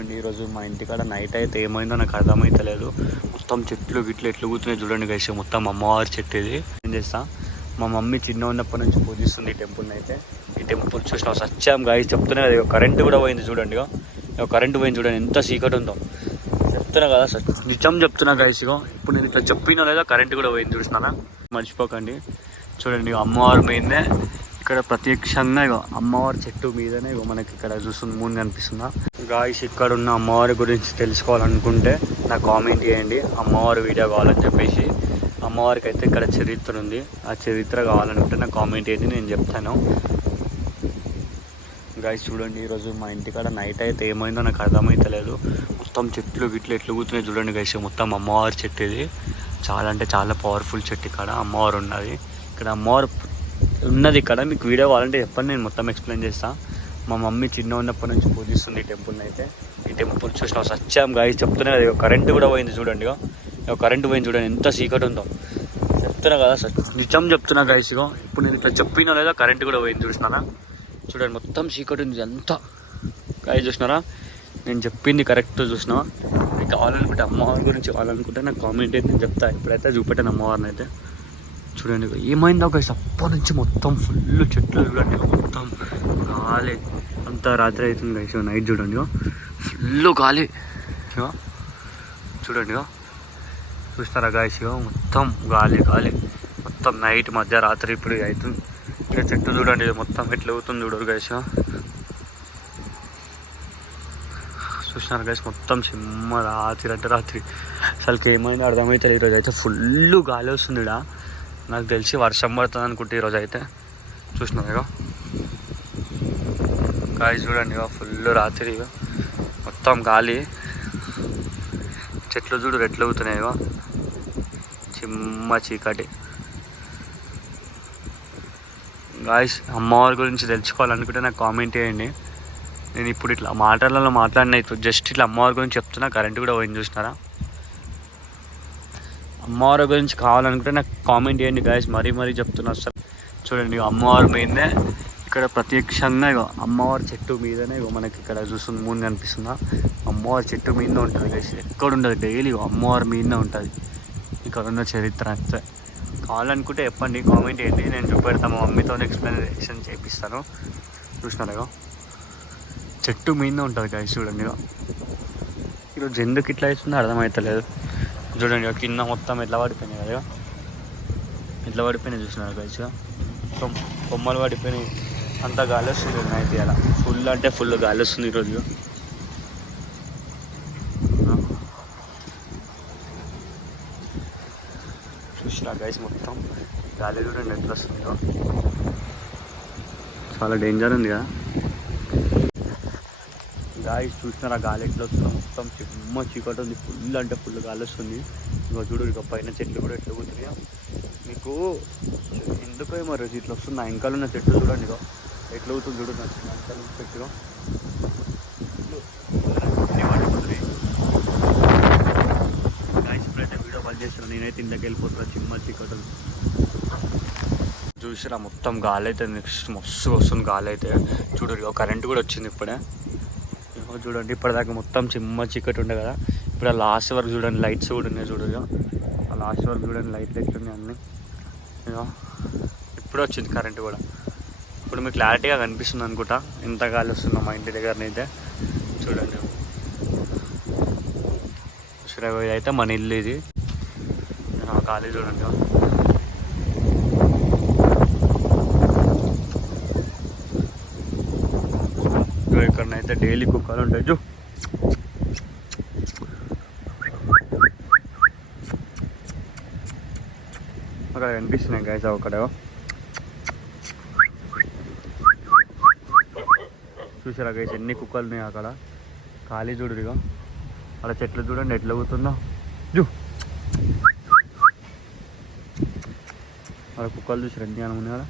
చూడండి ఈరోజు మా ఇంటికాడ నైట్ అయితే ఏమైందో నాకు అర్థమైతలేదు. మొత్తం చెట్లు గిట్లు ఎట్లు కూతున్నాయి చూడండి గైస్ మొత్తం అమ్మవారి చెట్టు ఇది ఏం చేస్తా? మా మమ్మీ చిన్న ఉన్నప్పటి నుంచి పూజిస్తుంది ఈ టెంపుల్ని అయితే. ఈ టెంపుల్ చూసిన సత్యం గాయ చెప్తున్నా కదా కరెంట్ కూడా పోయింది చూడండి ఇగో. కరెంట్ పోయింది చూడండి ఎంత చీకటి ఉందో. చెప్తున్నా కదా నిజం చెప్తున్నా గైస్ ఇగో. ఇప్పుడు నేను ఇట్లా చెప్పినా లేదా కరెంట్ కూడా పోయింది చూసినారా మర్చిపోకండి. చూడండి ఇగో అమ్మవారి మీదనే ఇక్కడ ప్రత్యక్షంగా ఇగో అమ్మవారి చెట్టు మీదనే ఇగో మనకి ఇక్కడ చూస్తుంది మూన్ కనిపిస్తుందా? గాయస్ ఇక్కడ ఉన్న అమ్మవారి గురించి తెలుసుకోవాలనుకుంటే నాకు కామెంట్ చేయండి. అమ్మవారి వీడియో కావాలని చెప్పేసి అమ్మవారికి అయితే ఇక్కడ చరిత్ర ఉంది. ఆ చరిత్ర కావాలనుకుంటే నాకు కామెంట్ చేయండి నేను చెప్తాను. గాయస్ చూడండి ఈరోజు మా ఇంటికాడ నైట్ అయితే ఏమైందో నాకు అర్థమైతలేదు. మొత్తం చెట్లు గిట్లు ఎట్లు కూర్చున్నాయి చూడండి గైస్ మొత్తం అమ్మవారి చెట్టు ఇది. చాలా అంటే చాలా పవర్ఫుల్ చెట్టు ఇక్కడ అమ్మవారు ఉన్నది. ఇక్కడ అమ్మవారు ఉన్నది ఇక్కడ. మీకు వీడియో కావాలంటే చెప్పండి నేను మొత్తం ఎక్స్ప్లెయిన్ చేస్తాను మా మమ్మీ చిన్న ఉన్నప్పటి నుంచి పూజిస్తుంది ఈ టెంపుల్ని అయితే. ఈ టెంపుల్ చూసిన సత్యం గాయ చెప్తున్నా కదా కరెంట్ కూడా పోయింది చూడండి కరెంటు కరెంట్ పోయింది చూడండి ఎంత చీకటి ఉందో. చెప్తున్నా కదా నిజం చెప్తున్నా గాయస్ ఇగో. ఇప్పుడు నేను ఇట్లా చెప్పినా లేదా కరెంట్ కూడా పోయింది చూసినారా? చూడండి మొత్తం చీకటి ఉంది అంతా గాయ చూసినారా? నేను చెప్పింది కరెక్ట్ చూసినా మీకు కావాలనుకుంటే అమ్మవారి గురించి కావాలనుకుంటే నాకు కామెంట్ అయితే నేను చెప్తా. ఇప్పుడైతే చూపెట్టాను అమ్మవారిని అయితే. చూడండి ఏమైందో ఒక అప్పటి నుంచి మొత్తం ఫుల్ చెట్లు చూడండి మొత్తం గాలి అంతా రాత్రి అవుతుంది గైస్ నైట్ చూడండి ఫుల్ గాలి చూడండి చూస్తారా గాయస్ ఇగో మొత్తం గాలి గాలి మొత్తం నైట్ మధ్య రాత్రి ఇప్పుడు అవుతుంది ఇక్కడ చెట్టు చూడండి మొత్తం ఎట్లా అవుతుంది చూడరు గైస్ చూస్తున్నారు గైస్ మొత్తం సిమ్మ రాత్రి అంటే రాత్రి అసలుకి ఏమైందో అర్థమైతే ఈరోజు అయితే ఫుల్ గాలి వస్తుంది ఇక్కడ నాకు తెలిసి వర్షం పడుతుంది అనుకుంటే ఈరోజు అయితే చూసినారు ఇక గాయస్ చూడండి ఇక ఫుల్ రాత్రి ఇక మొత్తం గాలి. చెట్లు చూడు రెట్లు అవుతున్నాయి ఇక చిమ్మ చీకటి. గాయస్ అమ్మవారి గురించి తెలుసుకోవాలనుకుంటే నాకు కామెంట్ చేయండి. నేను ఇప్పుడు ఇట్లా మాటలలో మాట్లాడిన ఇప్పుడు జస్ట్ ఇట్లా అమ్మవారి గురించి చెప్తున్నా కరెంట్ కూడా పోయింది చూసినారా? అమ్మవారి గురించి కావాలనుకుంటే నాకు కామెంట్ చేయండి గాయస్ మరీ మరీ చెప్తున్నా సార్ చూడండి అమ్మవారి మీదనే ఇక్కడ ప్రత్యక్షంగా ఇగో అమ్మవారి చెట్టు మీదనే ఇగో మనకి ఇక్కడ చూస్తుంది మూన్ కనిపిస్తుందా? అమ్మవారి చెట్టు మీదనే ఉంటుంది గైస్ ఎక్కడ ఉండదు డైలీ అమ్మవారి మీదనే ఉంటుంది. ఇక్కడ ఉన్న చరిత్ర అంతే. కావాలనుకుంటే చెప్పండి కామెంట్ చేయండి. నేను చూపెడతాను మా మమ్మీతో ఎక్స్ప్లెనేషన్ చేపిస్తాను. చూసినారు ఇగో? చెట్టు మీద ఉంటుంది గైస్ చూడండి ఇగో. ఈరోజు ఎందుకు ఇట్లా అవుతుందో అర్థమవుతలేదు చూడండి కింద మొత్తం ఎట్లా పడిపోయినాయి కదా ఎట్లా పడిపోయినాయి చూసినారు గైస్ కొమ్మలు పడిపోయినాయి. అంత గాలి వస్తుంది నైట్ ఇలా ఫుల్ అంటే ఫుల్ గాలి వస్తుంది ఈరోజు ఇగో. చూసినా గైస్ మొత్తం? గాలి చూడండి ఎట్లా వస్తుందో. చాలా డేంజర్ ఉంది కదా. గాయస్ చూసినారా? గాలి ఎట్లా వస్తుందో మొత్తం చిమ్మ చీకటి ఉంది. ఫుల్ అంటే ఫుల్ గాలి వస్తుంది ఇంకా చూడు ఇక పైన చెట్లు కూడా ఎట్లా పోతున్నాయో మీకు ఎందుకో ఏమో రోజు ఇట్లా వస్తుంది నా వెనకాల ఉన్న చెట్లు చూడండి ఇక ఎట్లా అవుతుంది చూడు నా వెనకాల చెట్టుగా చెట్లు ఇప్పుడైతే వీడియో కాల్ చేస్తున్నాను నేనైతే ఇంట్లోకి వెళ్ళిపోతున్నా చిమ్మ చీకటి. ఉంది. చూసిరా? మొత్తం గాలి అయితే నెక్స్ట్ మస్తు వస్తుంది గాలి అయితే. చూడు ఇక కరెంట్ కూడా వచ్చింది ఇప్పుడే. ఇగో చూడండి ఇప్పటిదాకా మొత్తం చిమ్మ చీకటి ఉండే కదా. ఇప్పుడు ఆ లాస్ట్ వరకు చూడండి లైట్స్ కూడా ఉన్నాయి చూడు ఆ లాస్ట్ వరకు చూడండి లైట్లు ఎట్లున్నాయి అన్నీ. ఇక ఇప్పుడు వచ్చింది కరెంట్ కూడా. ఇప్పుడు మీకు క్లారిటీగా కనిపిస్తుంది అనుకుంటా. ఎంత గాలి వస్తుందో మా ఇంటి దగ్గరనైతే చూడండి. చూడ అయితే మన ఇల్లు ఇది. ఆ గాలి చూడండి ఇగో. ఇగో ఇక్కడనైతే డైలీ కుక్కలు ఉంటాయి చూ అక్కడ కనిపిస్తున్నాయి గైస్ అక్కడ. చూసారా గైస్ ఎన్ని కుక్కలు ఉన్నాయి అక్కడ? ఖాళీ చూడుగా అక్కడ చెట్లు చూడండి ఎట్లా అవుతుందో జూ. అక్కడ కుక్కలు చూసి రెండు ఉన్నాయి కదా